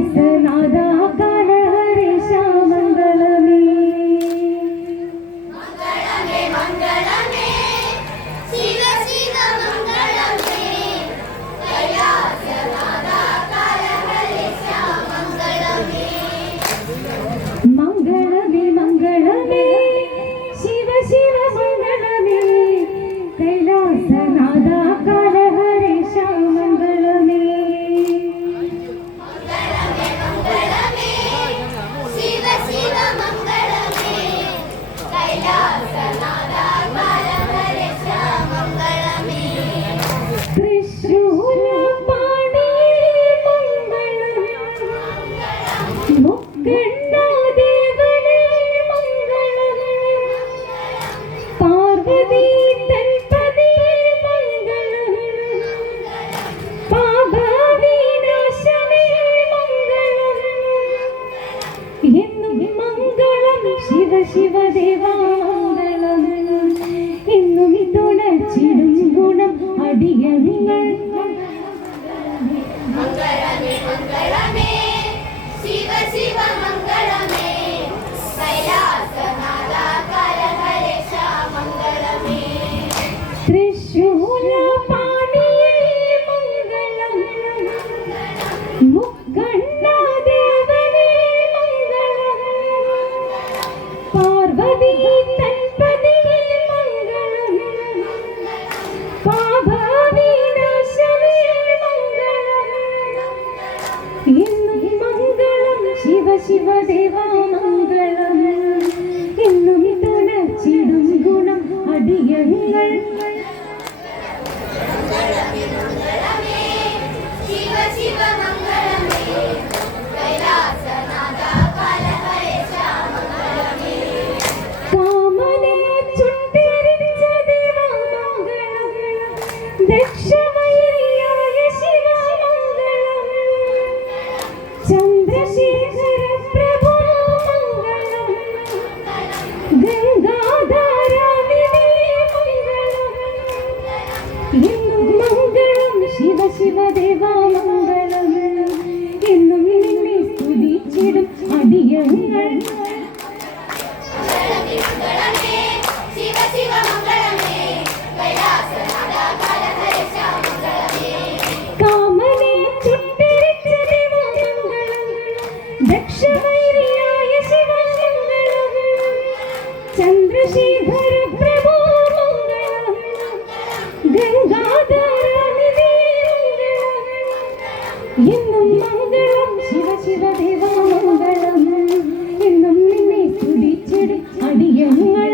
सनादा ശിവ ശിവ ദേവാ ചന്ദ്രശേഖര പ്രഭു മംഗളം മംഗളം. ശിവ ശിവ ദേവ മംഗളം. ഇന്നും നിന്നെ സ്തുതിച്ചിട് അടിയങ്ങൾ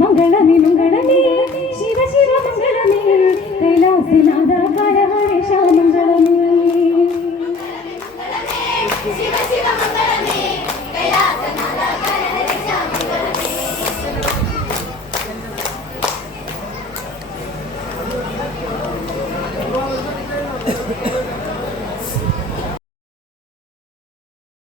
മംഗളമേ ശിവ ശിവ മംഗളമേ കൈലാസനാഥ കാലഹരേ ശ്യാമ